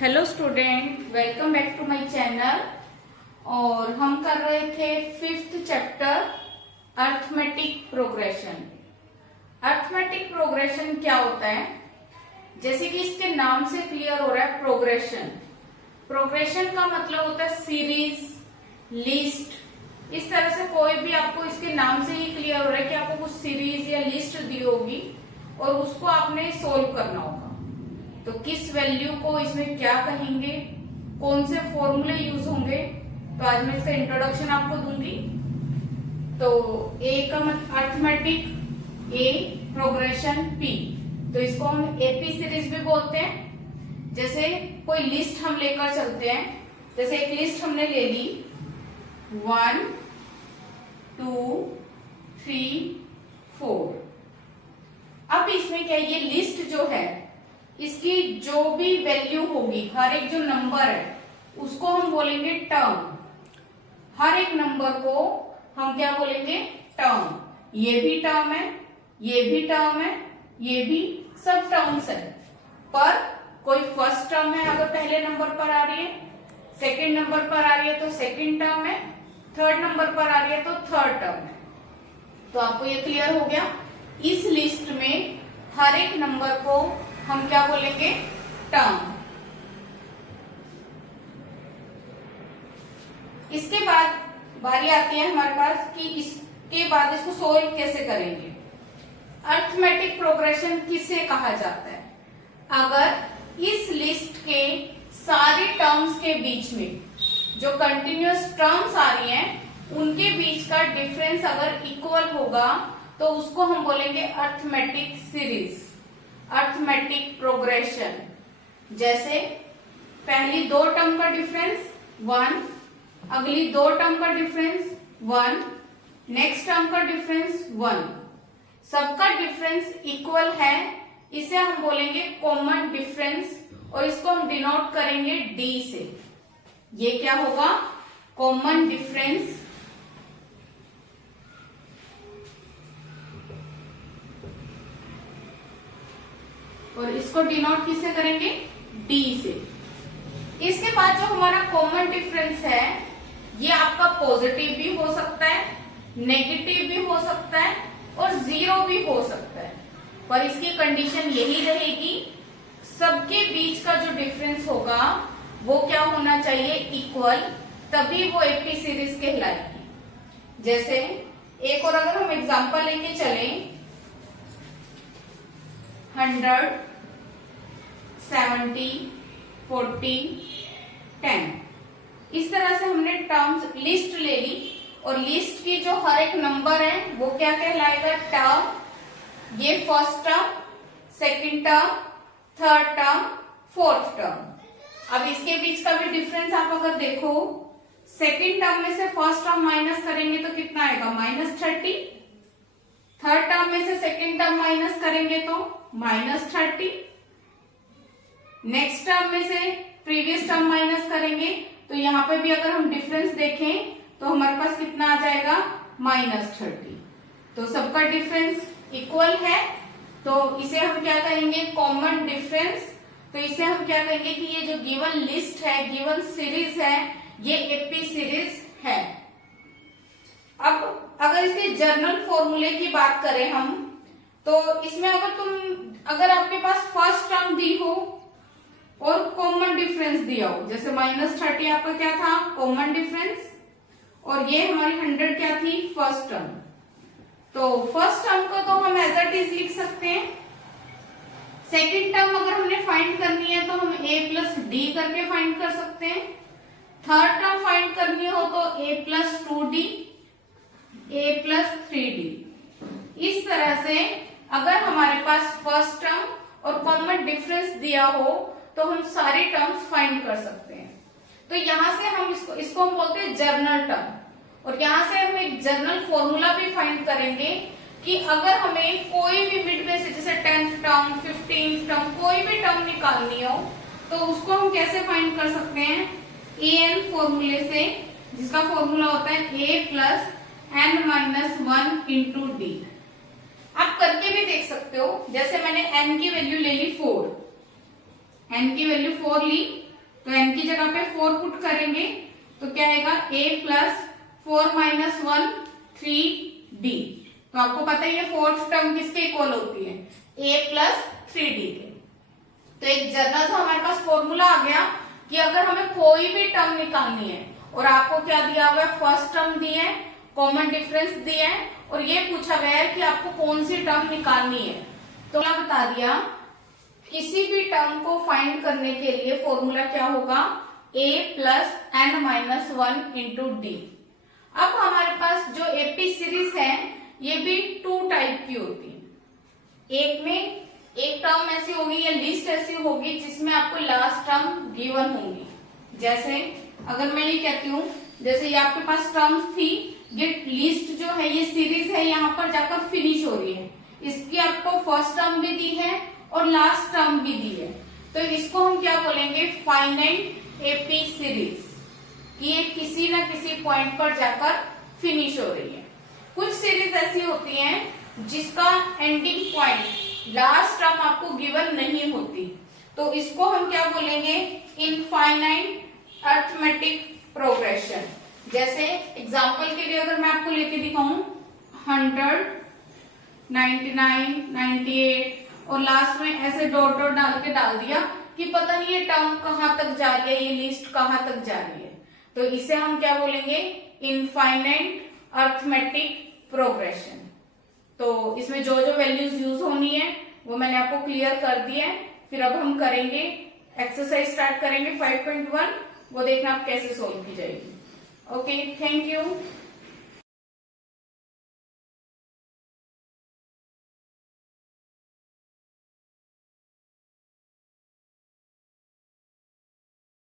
Hello student, welcome back to my channel. और हम कर रहे थे 5th chapter arithmetic progression. Arithmetic progression क्या होता है? जैसे कि इसके नाम से क्लियर हो रहा है, प्रोग्रेशन। प्रोग्रेशन का मतलब होता है सीरीज, लिस्ट। इस तरह से कोई भी आपको इसके नाम से ही क्लियर हो रहा है कि आपको कुछ सीरीज या लिस्ट दी होगी और उसको आपने सोल्व करना होगा। तो किस वैल्यू को इसमें क्या कहेंगे, कौन से फॉर्मूले यूज होंगे, तो आज मैं इसका इंट्रोडक्शन आपको दूंगी। तो ए का अर्थमेटिक, ए प्रोग्रेशन, पी, तो इसको हम एपी सीरीज भी बोलते हैं। जैसे कोई लिस्ट हम लेकर चलते हैं, जैसे एक लिस्ट हमने ले ली 1 2 3 4। अब इसमें क्या है, ये लिस्ट जो है इसकी जो भी वैल्यू होगी, हर एक जो नंबर है उसको हम बोलेंगे टर्म। हर एक नंबर को हम क्या बोलेंगे? टर्म। ये भी टर्म है, ये भी टर्म है, ये भी सब टर्म्स है। पर कोई फर्स्ट टर्म है अगर पहले नंबर पर आ रही है, सेकंड नंबर पर आ रही है तो सेकंड टर्म है, थर्ड नंबर पर आ रही है तो थर्ड टर्म है। तो आपको ये क्लियर हो गया। इस लिस्ट में हर एक नंबर को हम क्या बोलेंगे? टर्म। इसके बाद बारी आती है हमारे पास कि इसके बाद इसको सोल्व कैसे करेंगे। अर्थमेटिक प्रोग्रेशन किसे कहा जाता है? अगर इस लिस्ट के सारे टर्म्स के बीच में जो कंटिन्यूअस टर्म्स आ रही हैं उनके बीच का डिफरेंस अगर इक्वल होगा तो उसको हम बोलेंगे अर्थमेटिक सीरीज, अर्थमेटिक प्रोग्रेशन। जैसे पहली दो टर्म का डिफरेंस 1, अगली दो टर्म का डिफरेंस 1, नेक्स्ट टर्म का डिफरेंस 1, सबका डिफरेंस इक्वल है, इसे हम बोलेंगे कॉमन डिफरेंस और इसको हम डिनोट करेंगे डी से। ये क्या होगा? Common difference. और इसको डिनोट किससे करेंगे? डी से। इसके बाद जो हमारा कॉमन डिफरेंस है ये आपका पॉजिटिव भी हो सकता है, नेगेटिव भी हो सकता है और जीरो भी हो सकता है। पर इसकी कंडीशन यही रहेगी, सबके बीच का जो डिफरेंस होगा वो क्या होना चाहिए? इक्वल, तभी वो एपी सीरीज कहलाएगी। जैसे एक और अगर हम एग्जांपल लेके चलें, 100 70 40 10, इस तरह से हमने टर्म्स लिस्ट ले ली और लिस्ट की जो हर एक नंबर है वो क्या कहलाएगा? टर्म। ये first term, second term, third term, fourth term. अब इसके बीच का भी डिफरेंस आप अगर देखो, सेकंड टर्म में से फर्स्ट टर्म माइनस करेंगे तो कितना आएगा? -30। थर्ड टर्म में से सेकंड टर्म माइनस करेंगे तो -30। नेक्स्ट टर्म में से प्रीवियस टर्म माइनस करेंगे तो यहाँ पे भी अगर हम डिफरेंस देखें तो हमारे पास कितना आ जाएगा? -30। तो सबका डिफरेंस इक्वल है, तो इसे हम क्या कहेंगे? Common difference. तो इसे हम क्या कहेंगे कि ये जो गिवन लिस्ट है, गिवन सीरीज है, ये एपी सीरीज है। अब अगर इसके जर्नल फॉर्मूले की बात करें हम, तो इसमें अगर आपके पास फर्स्ट टर्म दी हो और कॉमन डिफरेंस दिया हो, जैसे -30 आपका क्या था? कॉमन डिफरेंस, और ये हमारी 100 क्या थी? First term. तो फर्स्ट टर्म को तो हम एज इट इज लिख सकते हैं। सेकंड टर्म अगर हमने फाइंड करनी है तो हम a प्लस डी करके फाइंड कर सकते हैं। थर्ड टर्म फाइंड करनी हो तो a plus 2d, a plus 3d। इस तरह से अगर हमारे पास फर्स्ट टर्म और कॉमन डिफरेंस दिया हो तो हम सारे टर्म्स फाइंड कर सकते हैं। तो यहां से हम इसको हम बोलते हैं जर्नल टर्म, और यहां से हम एक जर्नल फॉर्मूला भी फाइंड करेंगे कि अगर हमें कोई भी मिड में से, जैसे 10th टर्म, 15th टर्म, कोई भी टर्म निकालनी हो तो उसको हम कैसे फाइंड कर सकते हैं? an फॉर्मूले से, जिसका फॉर्मूला होता है a plus n-1 into D. आप करके भी देख सकते हो, जैसे मैंने n की वैल्यू ले ली 4, n की वैल्यू 4 ली तो n की जगह पे 4 पुट करेंगे तो क्या आएगा a प्लस 4 माइनस 1 3d। तो आपको पता ही है फोर्थ टर्म किसके इक्वल होती है, a प्लस 3d के। तो एक जनरल सा हमारे पास फॉर्मूला आ गया कि अगर हमें कोई भी टर्म निकालनी है और आपको क्या दिया हुआ है, फर्स्ट टर्म दी है, कॉमन डिफरेंस दिया है और ये पूछा गया है कि आपको कौन सी टर्म निकालनी है, तो क्या बता दिया, किसी भी टर्म को फाइंड करने के लिए फॉर्मूला क्या होगा, a plus n minus 1 into d. अब हमारे पास जो एपी सीरीज है ये भी 2 टाइप की होती है। एक में एक टर्म ऐसी होगी या लिस्ट ऐसी होगी जिसमें आपको लास्ट टर्म गिवन होंगी। जैसे अगर मैं ये कहती हूँ, जैसे ये आपके पास टर्म्स थी, ये लिस्ट जो है ये सीरीज है, यहाँ पर जाकर फिनिश हो रही है, इसकी आपको फर्स्ट टर्म भी दी है और लास्ट टर्म भी दी है, तो इसको हम क्या बोलेंगे, फाइनाइट एपी सीरीज। ये किसी ना किसी पॉइंट पर जाकर फिनिश हो रही है। कुछ सीरीज ऐसी होती हैं जिसका एंडिंग पॉइंट लास्ट टर्म आपको गिवन नहीं होती, तो इसको हम क्या बोलेंगे, इनफाइनाइट अर्थमेटिक प्रोग्रेशन। जैसे एग्जांपल के लिए अगर मैं आपको लेके दिखाऊं 100 99 98 और लास्ट में ऐसे डॉट डॉट डाल दिया कि पता नहीं ये टर्म कहां तक जा रही है, ये लिस्ट कहां तक जा रही है, तो इसे हम क्या बोलेंगे, इनफाइनाइट अर्थमेटिक प्रोग्रेशन। तो इसमें जो जो वैल्यूज यूज होनी है वो मैंने आपको क्लियर कर दिया है। फिर अब हम करेंगे एक्सरसाइज, स्टार्ट करेंगे 5.1, वो देखना आप कैसे सोल्व की जाएगी। Okay, thank you.